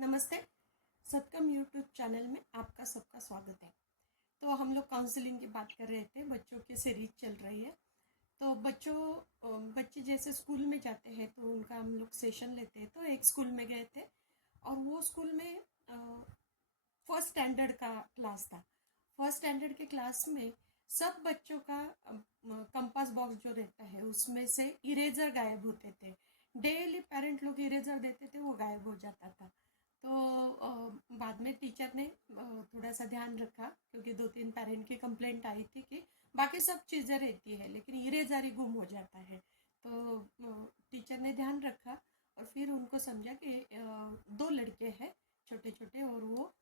नमस्ते। सत्कम YouTube channel में आपका सबका स्वागत है। तो हम लोग काउंसलिंग की बात कर रहे थे, बच्चों की सीरीज चल रही है। तो बच्चे जैसे स्कूल में जाते हैं तो उनका हम लोग सेशन लेते हैं। तो एक स्कूल में गए थे और वो स्कूल में फर्स्ट स्टैंडर्ड का क्लास था। फर्स्ट स्टैंडर्ड के क्लास में सब बच्चों का कंपास बॉक्स जो रहता है उसमें से इरेजर गायब होते थे। डेली पेरेंट लोग इरेजर देते थे, वो गायब हो जाता था। तो बाद में टीचर ने थोड़ा सा ध्यान रखा, क्योंकि 2-3 पेरेंट की कंप्लेंट आई थी कि बाकी सब चीज़ें रहती है लेकिन इरेजर ही गुम हो जाता है। तो टीचर ने ध्यान रखा और फिर उनको समझा कि 2 लड़के हैं छोटे छोटे, और वो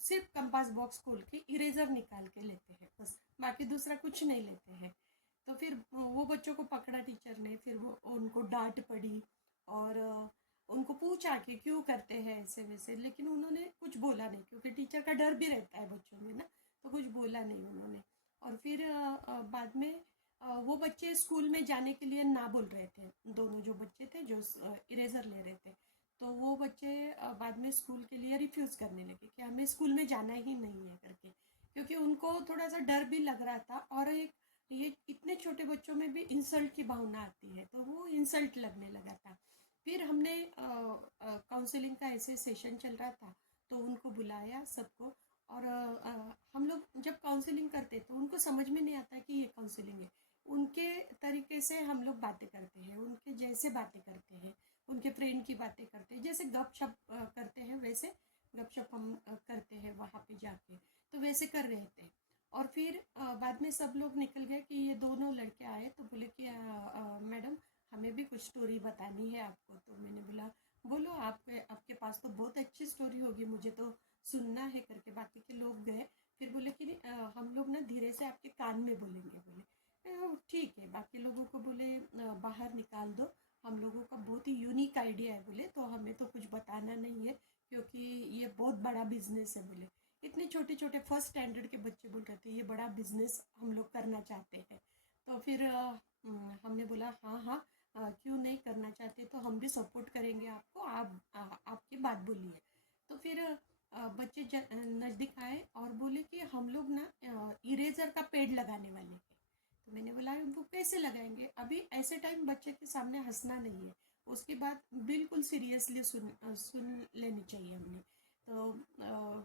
सिर्फ कंपास बॉक्स खोल के इरेजर निकाल के लेते हैं, बस बाकी दूसरा कुछ नहीं लेते हैं। तो फिर वो बच्चों को पकड़ा टीचर ने, फिर वो उनको डांट पड़ी और उनको पूछा कि क्यों करते हैं ऐसे वैसे, लेकिन उन्होंने कुछ बोला नहीं, क्योंकि टीचर का डर भी रहता है बच्चों में ना, तो कुछ बोला नहीं उन्होंने। और फिर बाद में वो बच्चे स्कूल में जाने के लिए ना बोल रहे थे, दोनों जो बच्चे थे जो इरेजर ले रहे थे। तो वो बच्चे बाद में स्कूल के लिए रिफ्यूज़ करने लगे कि हमें स्कूल में जाना ही नहीं है करके, क्योंकि उनको थोड़ा सा डर भी लग रहा था। और एक ये इतने छोटे बच्चों में भी इंसल्ट की भावना आती है, तो वो इंसल्ट लगने लगा था। फिर हमने काउंसलिंग का ऐसे सेशन चल रहा था तो उनको बुलाया सबको। और हम लोग जब काउंसलिंग करते तो उनको समझ में नहीं आता कि ये काउंसलिंग है। उनके तरीके से हम लोग बातें करते हैं, उनके जैसे बातें करते हैं, उनके फ्रेंड की बातें करते हैं, जैसे गपशप करते हैं वैसे गपशप हम करते हैं वहाँ पे जाके। तो वैसे कर रहे थे। और फिर बाद में सब लोग निकल गए कि ये दोनों लड़के आए तो बोले कि मैडम हमें भी कुछ स्टोरी बतानी है आपको। तो मैंने बोला बोलो, आपके आपके पास तो बहुत अच्छी स्टोरी होगी, मुझे तो सुनना है करके। बाकी के लोग गए, फिर बोले कि हम लोग ना धीरे से आपके कान में बोलेंगे। बोले ठीक है। बाकी लोगों को बोले बाहर निकाल दो, हम लोगों का बहुत ही यूनिक आइडिया है बोले, तो हमें तो कुछ बताना नहीं है क्योंकि ये बहुत बड़ा बिजनेस है बोले। इतने छोटे छोटे फर्स्ट स्टैंडर्ड के बच्चे बोल रहे थे ये बड़ा बिजनेस हम लोग करना चाहते हैं। तो फिर हमने बोला हाँ हाँ, क्यों नहीं करना चाहते, तो हम भी सपोर्ट करेंगे आपको, आप आपकी बात बोलिए। तो फिर बच्चे नज़दीक आए और बोले कि हम लोग ना इरेजर का पेड़ लगाने वाले हैं। तो मैंने बोला वो कैसे लगाएंगे, अभी ऐसे टाइम बच्चे के सामने हंसना नहीं है, उसके बाद बिल्कुल सीरियसली सुन लेनी चाहिए हमने। तो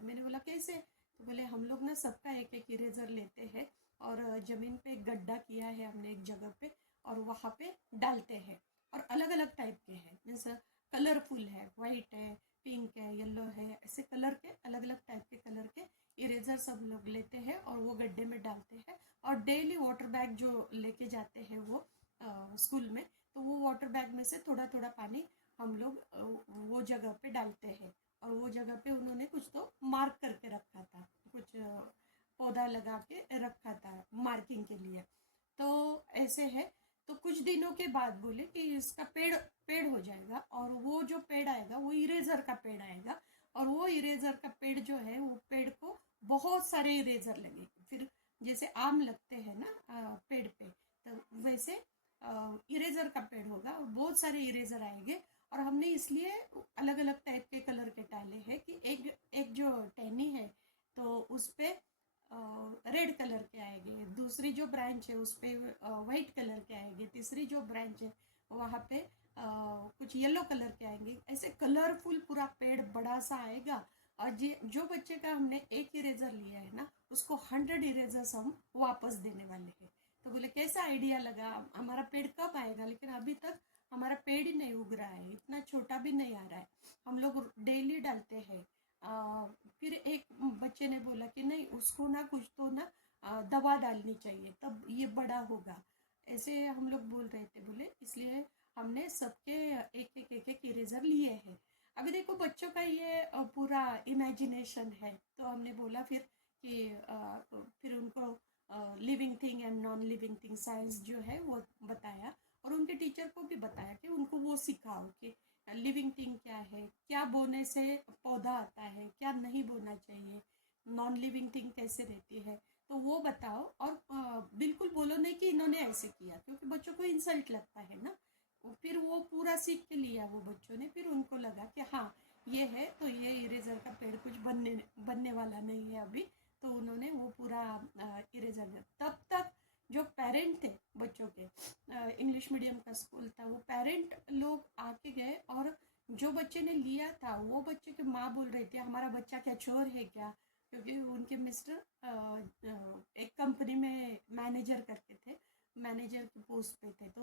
मैंने बोला कैसे। तो बोले हम लोग ना सबका एक एक इरेजर लेते हैं और ज़मीन पे एक गड्ढा किया है हमने एक जगह पे, और वहाँ पे डालते हैं। और अलग अलग टाइप के हैं, मीन्स कलरफुल है, वाइट है, पिंक है, येलो है, ऐसे कलर के अलग अलग टाइप के कलर के इरेजर सब लोग लेते हैं और वो गड्ढे में डालते हैं। और डेली वाटर बैग जो लेके जाते हैं वो स्कूल में, तो वो वाटर बैग में से थोड़ा थोड़ा पानी हम लोग वो जगह पे डालते हैं। और वो जगह पे उन्होंने कुछ तो मार्क करके रखा था, कुछ पौधा लगा के रखा था मार्किंग के लिए। तो ऐसे है। तो कुछ दिनों के बाद बोले कि इसका पेड़ पेड़ हो जाएगा, और वो जो पेड़ आएगा वो इरेजर का पेड़ आएगा। और वो इरेजर का पेड़ जो है वो पेड़ को बहुत सारे इरेजर लगेंगे। फिर जैसे आम लगते हैं ना पेड़ पे, तो वैसे इरेजर का पेड़ होगा और बहुत सारे इरेजर आएंगे। और हमने इसलिए अलग अलग टाइप के कलर के डाले हैं कि एक एक जो टहनी है तो उस पे रेड कलर के आएंगे, दूसरी जो ब्रांच है उस पे वाइट कलर के आएंगे, तीसरी जो ब्रांच है वहाँ पे कुछ येलो कलर के आएंगे। ऐसे कलरफुल पूरा पेड़ बड़ा सा आएगा। और जो बच्चे का हमने एक इरेजर लिया है ना उसको 100 इरेजर्स हम वापस देने वाले हैं। तो बोले कैसा आइडिया लगा, हमारा पेड़ कब आएगा, लेकिन अभी तक हमारा पेड़ ही नहीं उग रहा है, इतना छोटा भी नहीं आ रहा है, हम लोग डेली डालते हैं। फिर एक बच्चे ने बोला कि नहीं उसको ना कुछ तो ना दवा डालनी चाहिए तब ये बड़ा होगा। ऐसे हम लोग बोल रहे थे, बोले इसलिए हमने सबके एक एक इरेजर लिए हैं। अभी देखो बच्चों का ये पूरा इमेजिनेशन है, तो हमने बोला फिर कि फिर उनको living thing and non living thing science जो है वो बताया। और उनके टीचर को भी बताया कि उनको वो सिखाओ कि लिविंग थिंग क्या है, क्या बोने से पौधा आता है, क्या नहीं बोना चाहिए, नॉन लिविंग थिंग कैसे रहती है, तो वो बताओ। और बिल्कुल बोलो नहीं कि इन्होंने ऐसे किया, क्योंकि बच्चों को इंसल्ट लगता है ना। फिर वो पूरा सीख के लिया वो बच्चों ने, फिर उनको लगा कि हाँ ये है, तो ये इरेजर का पेड़ कुछ बनने वाला नहीं है अभी। तो उन्होंने वो पूरा इरेजर, तब तक जो पेरेंट थे बच्चों के, इंग्लिश मीडियम का स्कूल था, वो पेरेंट लोग आके गए, और जो बच्चे ने लिया था वो बच्चे की माँ बोल रही थी हमारा बच्चा क्या चोर है क्या, क्योंकि उनके मिस्टर एक कंपनी में मैनेजर करके थे, मैनेजर की पोस्ट पे थे। तो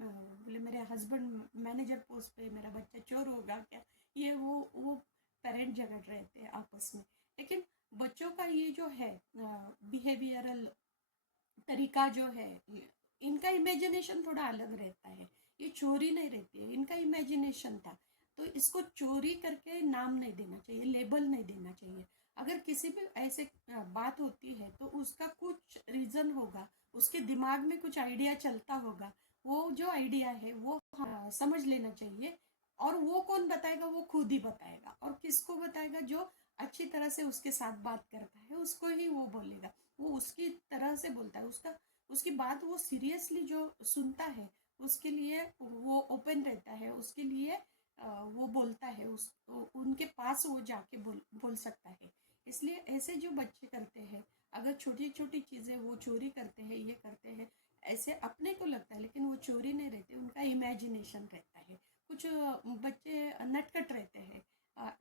बोले मेरे हस्बैंड मैनेजर पोस्ट पे, मेरा बच्चा चोर होगा क्या, ये वो पेरेंट झगड़ रहे थे आपस में। लेकिन बच्चों का ये जो है बिहेवियरल तरीका जो है, इनका इमेजिनेशन थोड़ा अलग रहता है। ये चोरी नहीं रहती है, इनका इमेजिनेशन था। तो इसको चोरी करके नाम नहीं देना चाहिए, लेबल नहीं देना चाहिए। अगर किसी भी ऐसे बात होती है तो उसका कुछ रीजन होगा, उसके दिमाग में कुछ आइडिया चलता होगा, वो जो आइडिया है वो समझ लेना चाहिए। और वो कौन बताएगा, वो खुद ही बताएगा। और किसको बताएगा, जो अच्छी तरह से उसके साथ बात करता है उसको ही वो बोलेगा। वो उसकी तरह से बोलता है, उसकी बात वो सीरियसली जो सुनता है, उसके लिए वो ओपन रहता है, उसके लिए वो बोलता है, उनके पास वो जाके बोल सकता है। इसलिए ऐसे जो बच्चे करते हैं, अगर छोटी छोटी चीज़ें वो चोरी करते हैं, ये करते हैं, ऐसे अपने को लगता है, लेकिन वो चोरी नहीं रहते, उनका इमेजिनेशन रहता है। कुछ बच्चे नटखट रहते हैं,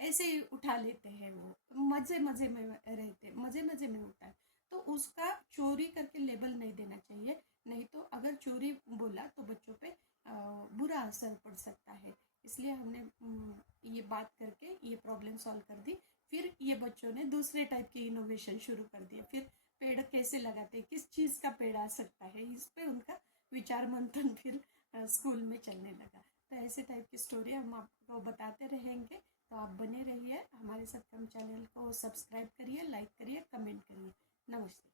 ऐसे ही उठा लेते हैं, वो मज़े मज़े में रहते, मज़े मज़े में होता है। तो उसका चोरी करके लेबल नहीं देना चाहिए, नहीं तो अगर चोरी बोला तो बच्चों पे बुरा असर पड़ सकता है। इसलिए हमने ये बात करके ये प्रॉब्लम सॉल्व कर दी। फिर ये बच्चों ने दूसरे टाइप के इनोवेशन शुरू कर दिए। फिर पेड़ कैसे लगाते, किस चीज़ का पेड़ आ सकता है, इस पे उनका विचार मंथन फिर स्कूल में चलने लगा। तो ऐसे टाइप की स्टोरी हम आपको बताते रहेंगे। तो आप बने रहिए हमारे साथ, हम चैनल को सब्सक्राइब करिए, लाइक करिए, कमेंट करिए। नमस्ते।